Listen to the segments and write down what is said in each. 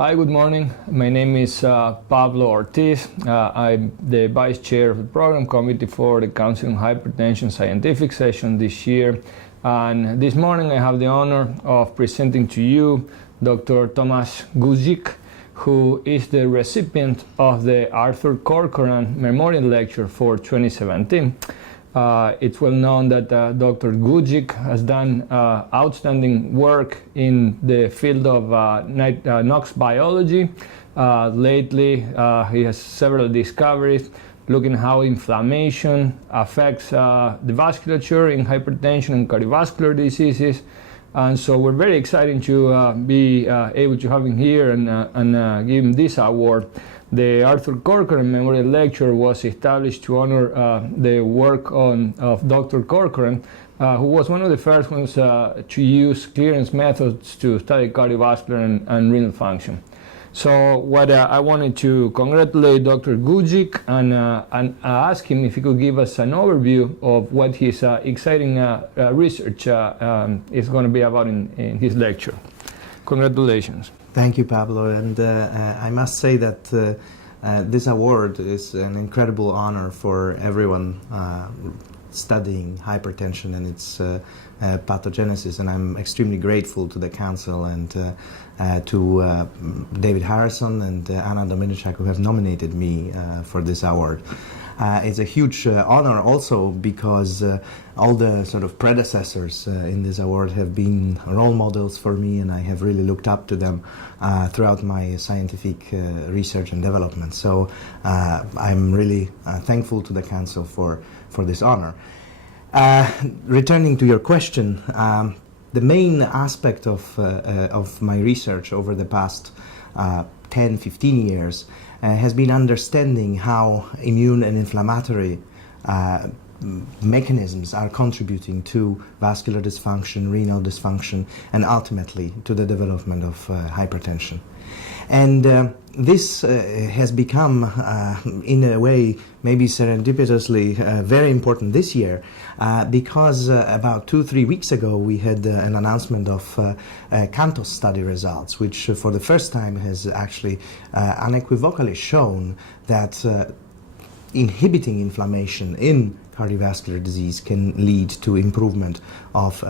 Hi, good morning. My name is Pablo Ortiz. I'm the Vice Chair of the Program Committee for the Council on Hypertension Scientific Session this year. And this morning I have the honor of presenting to you Dr. Tomasz Guzik, who is the recipient of the Arthur Corcoran Memorial Lecture for 2017. It's well known that Dr. Guzik has done outstanding work in the field of NOx biology. Lately, he has several discoveries looking how inflammation affects the vasculature in hypertension and cardiovascular diseases. And so we're very excited to be able to have him here and give him this award. The Arthur Corcoran Memorial Lecture was established to honor the work of Dr. Corcoran, who was one of the first ones to use clearance methods to study cardiovascular and renal function. So what I wanted to congratulate Dr. Guzik and ask him if he could give us an overview of what his exciting research is going to be about in his lecture. Congratulations. Thank you, Pablo. And I must say that this award is an incredible honor for everyone studying hypertension and its pathogenesis. And I'm extremely grateful to the Council and to David Harrison and Anna Dominiczak, who have nominated me for this award. It's a huge honor also because all the sort of predecessors in this award have been role models for me, and I have really looked up to them throughout my scientific research and development. So I'm really thankful to the Council for this honor. Returning to your question, the main aspect of my research over the past 10-15 years has been understanding how immune and inflammatory mechanisms are contributing to vascular dysfunction, renal dysfunction, and ultimately to the development of hypertension. And this has become, in a way, maybe serendipitously, very important this year because about 2-3 weeks ago we had an announcement of CANTOS study results, which for the first time has actually unequivocally shown that inhibiting inflammation in cardiovascular disease can lead to improvement of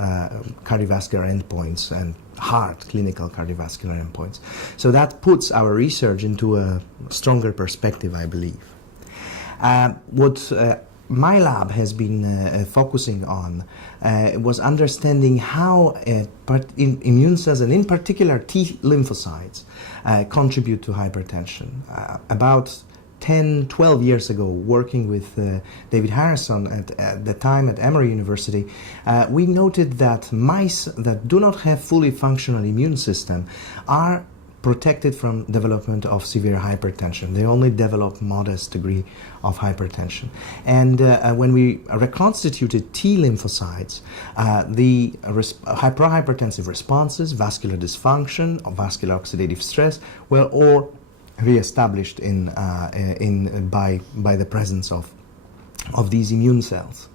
cardiovascular endpoints and hard clinical cardiovascular endpoints. So that puts our research into a stronger perspective, I believe. What my lab has been focusing on was understanding how immune cells, and in particular T lymphocytes, contribute to hypertension. About 10-12 years ago, working with David Harrison at the time at Emory University, we noted that mice that do not have fully functional immune system are protected from development of severe hypertension. They only develop modest degree of hypertension. And when we reconstituted T lymphocytes, the prohypertensive responses, vascular dysfunction, or vascular oxidative stress were all re-established by the presence of these immune cells.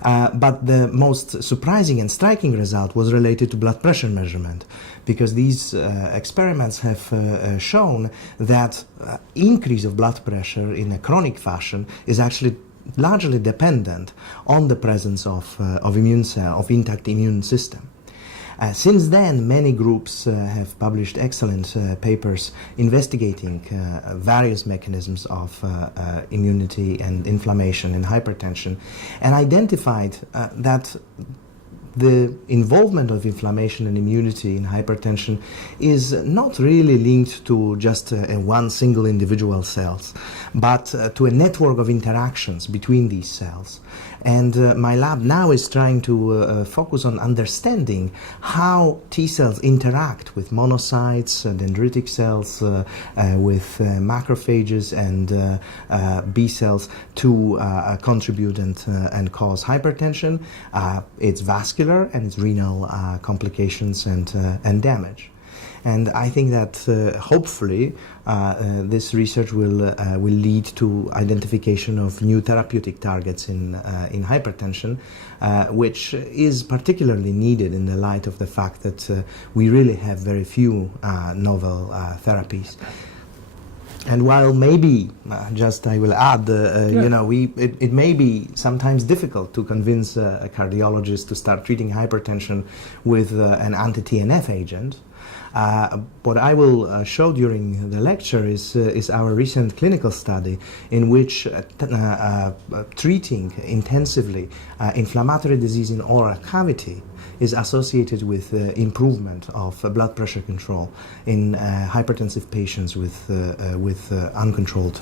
But the most surprising and striking result was related to blood pressure measurement, because these experiments have shown that increase of blood pressure in a chronic fashion is actually largely dependent on the presence of intact immune system. Since then, many groups have published excellent papers investigating various mechanisms of immunity and inflammation and hypertension, and identified that the involvement of inflammation and immunity in hypertension is not really linked to just one single individual cells, but to a network of interactions between these cells. And my lab now is trying to focus on understanding how T cells interact with monocytes, dendritic cells, with macrophages and B cells to contribute and cause hypertension, its vascular and its renal complications and damage. And I think that hopefully this research will lead to identification of new therapeutic targets in hypertension, which is particularly needed in the light of the fact that we really have very few novel therapies. And while maybe, I will add, it may be sometimes difficult to convince a cardiologist to start treating hypertension with an anti-TNF agent. What I will show during the lecture is our recent clinical study in which treating intensively inflammatory disease in oral cavity is associated with improvement of blood pressure control in hypertensive patients with uncontrolled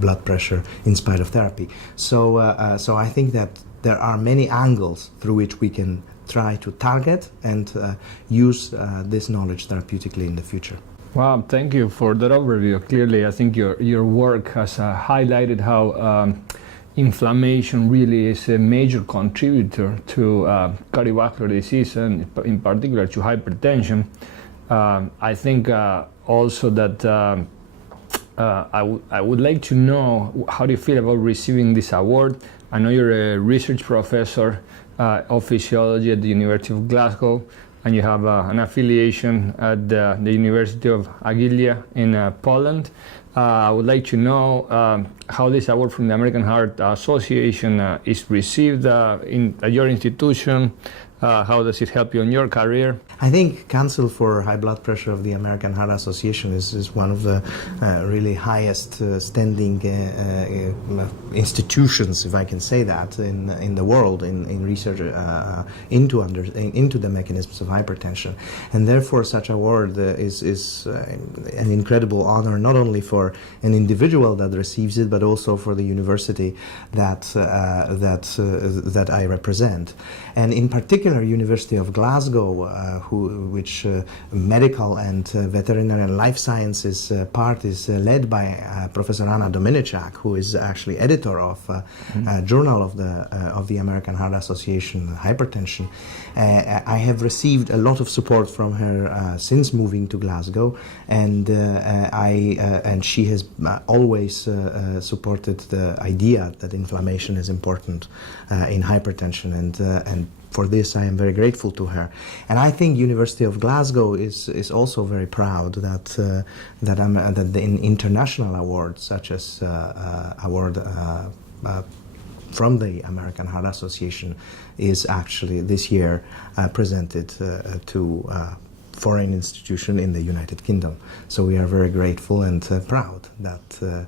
blood pressure in spite of therapy. So I think that there are many angles through which we can try to target and use this knowledge therapeutically in the future. Wow, thank you for that overview. Clearly, I think your work has highlighted how inflammation really is a major contributor to cardiovascular disease and in particular to hypertension. I think also that I would like to know, how do you feel about receiving this award? I know you're a research professor of physiology at the University of Glasgow, and you have an affiliation at the University of Agilia in Poland. I would like to know how this award from the American Heart Association is received at your institution. How does it help you in your career? I think Council for High Blood Pressure of the American Heart Association is one of the really highest standing institutions, if I can say that, in the world in research into the mechanisms of hypertension, and therefore such award is an incredible honor, not only for an individual that receives it, but also for the university that I represent, and in particular University of Glasgow, which medical and veterinary and life sciences part is led by Professor Anna Dominiczak, who is actually editor of Journal of the American Heart Association Hypertension. I have received a lot of support from her since moving to Glasgow, and she has always supported the idea that inflammation is important in hypertension, and for this I am very grateful to her. And I think University of Glasgow is also very proud that in international awards such as award from the American Heart Association is actually this year presented to foreign institution in the United Kingdom. So we are very grateful and proud that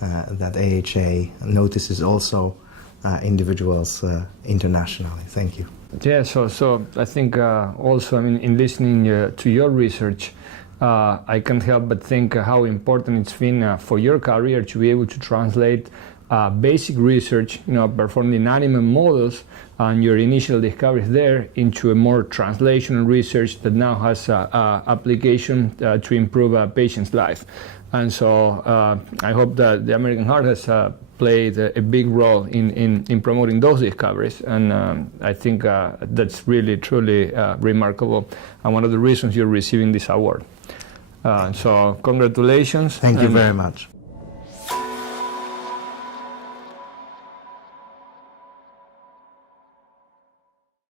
AHA notices also individuals internationally. Thank you. Yeah, so I think also, I mean, in listening to your research, I can't help but think how important it's been for your career to be able to translate basic research, performed in animal models, and your initial discoveries there into a more translational research that now has application to improve a patient's life. And so I hope that the American Heart has played a big role in promoting those discoveries, and I think that's really, truly remarkable, and one of the reasons you're receiving this award. So congratulations. Thank you very much.